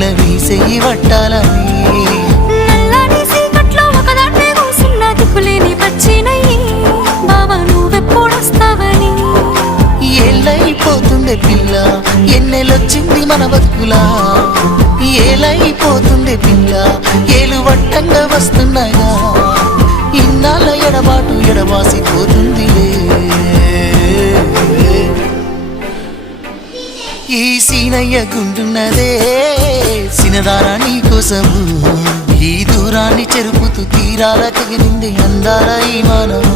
పిల్ల నీ చెయ్యి పట్టాలని నల్లని సీకట్లో ఒకదాన్నే కూసున్న దిక్కులేని పచ్చినయ్యి బావా నువ్వెప్పుడొస్తావని ఏళ్ళైపోతుండే పిల్ల ఎన్నెలొచ్చింది మన బతుకులా ఏలైపోతుండే పిల్ల ఏలు వట్టంగా వస్తున్నాయా ఇన్నాళ్ళ ఎడబాటు ఎడబాసిపోతుందిలే ఈ సీనయ్య గుండున్నదే సినదారా నీ కోసము ఈ దూరాన్ని చెరుపుతూ తీరాల కగిలింది అందాల ఈ మానము